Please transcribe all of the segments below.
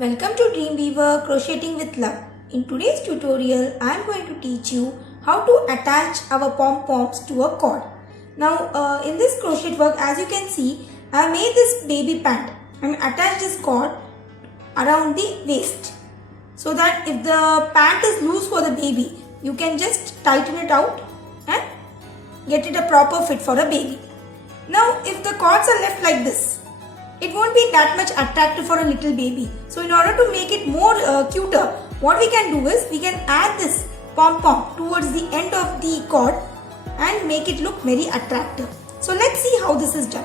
Welcome to Dreamweaver Crocheting with Love. In today's tutorial, I am going to teach you how to attach our pom-poms to a cord. Now, in this crochet work, as you can see, I have made this baby pant and attached this cord around the waist, so that if the pant is loose for the baby, you can just tighten it out and get it a proper fit for a baby. Now, if the cords are left like this, it won't be that much attractive for a little baby. So in order to make it more cuter, what we can do is we can add this pom-pom towards the end of the cord and make it look very attractive. So let's see how this is done.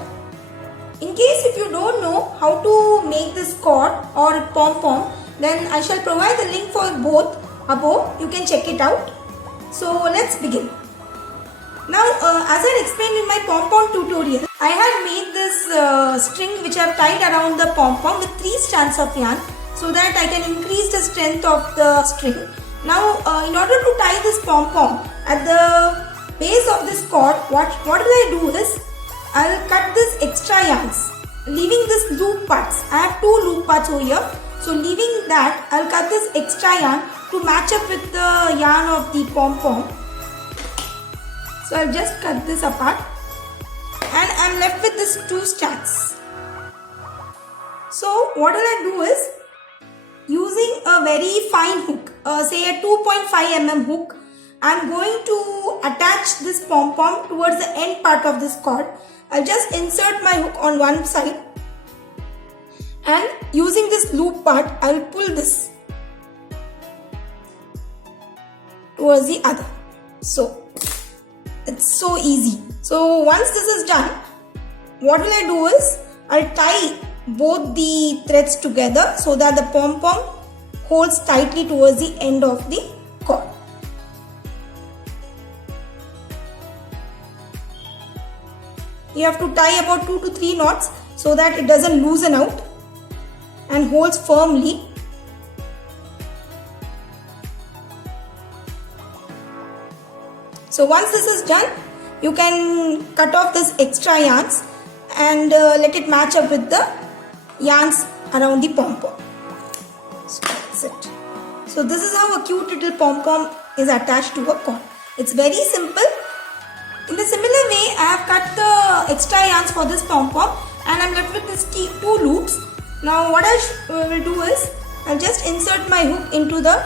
In case if you don't know how to make this cord or pom-pom, then I shall provide the link for both above. You can check it out. So let's begin. Now, as I explained in my pom-pom tutorial, I have made this string which I have tied around the pom-pom with 3 strands of yarn, so that I can increase the strength of the string. Now, in order to tie this pom-pom at the base of this cord, what will I do is, I will cut this extra yarns, leaving this loop parts. I have 2 loop parts over here. So leaving that, I will cut this extra yarn to match up with the yarn of the pom-pom. So I'll just cut this apart and I'm left with this 2 strands. So what will I do is, using a very fine hook, say a 2.5 mm hook, I'm going to attach this pom-pom towards the end part of this cord. I'll just insert my hook on one side and using this loop part, I'll pull this towards the other. So it's so easy. So once this is done, what will I do is, I'll tie both the threads together so that the pom-pom holds tightly towards the end of the cord. You have to tie about 2 to 3 knots so that it doesn't loosen out and holds firmly. So once this is done, you can cut off this extra yarns and let it match up with the yarns around the pom-pom. So that's it. So this is how a cute little pom-pom is attached to a cord. It's very simple. In the similar way, I have cut the extra yarns for this pom-pom and I'm left with these 2 loops. Now what I will do is, I'll just insert my hook into the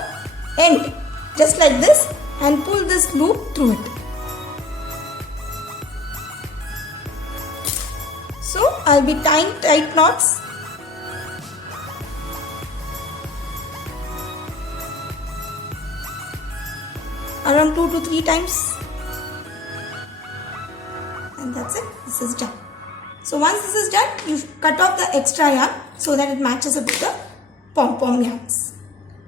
end just like this and pull this loop through it. So I'll be tying tight knots. Around 2 to 3 times. And that's it. This is done. So once this is done, you cut off the extra yarn so that it matches up with the pom-pom yarns.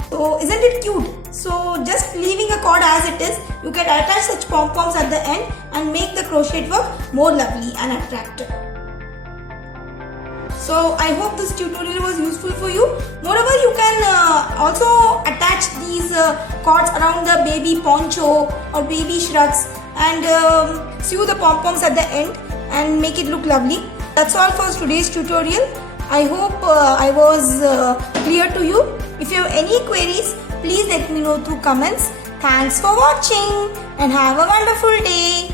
So isn't it cute? So just leaving a cord as it is, you can attach such pom-poms at the end and make the crochet work more lovely and attractive. So I hope this tutorial was useful for you. Moreover, you can also attach these cords around the baby poncho or baby shrugs and sew the pom-poms at the end and make it look lovely. That's all for today's tutorial. I hope I was clear to you. If you have any queries, please let me know through comments. Thanks for watching and have a wonderful day.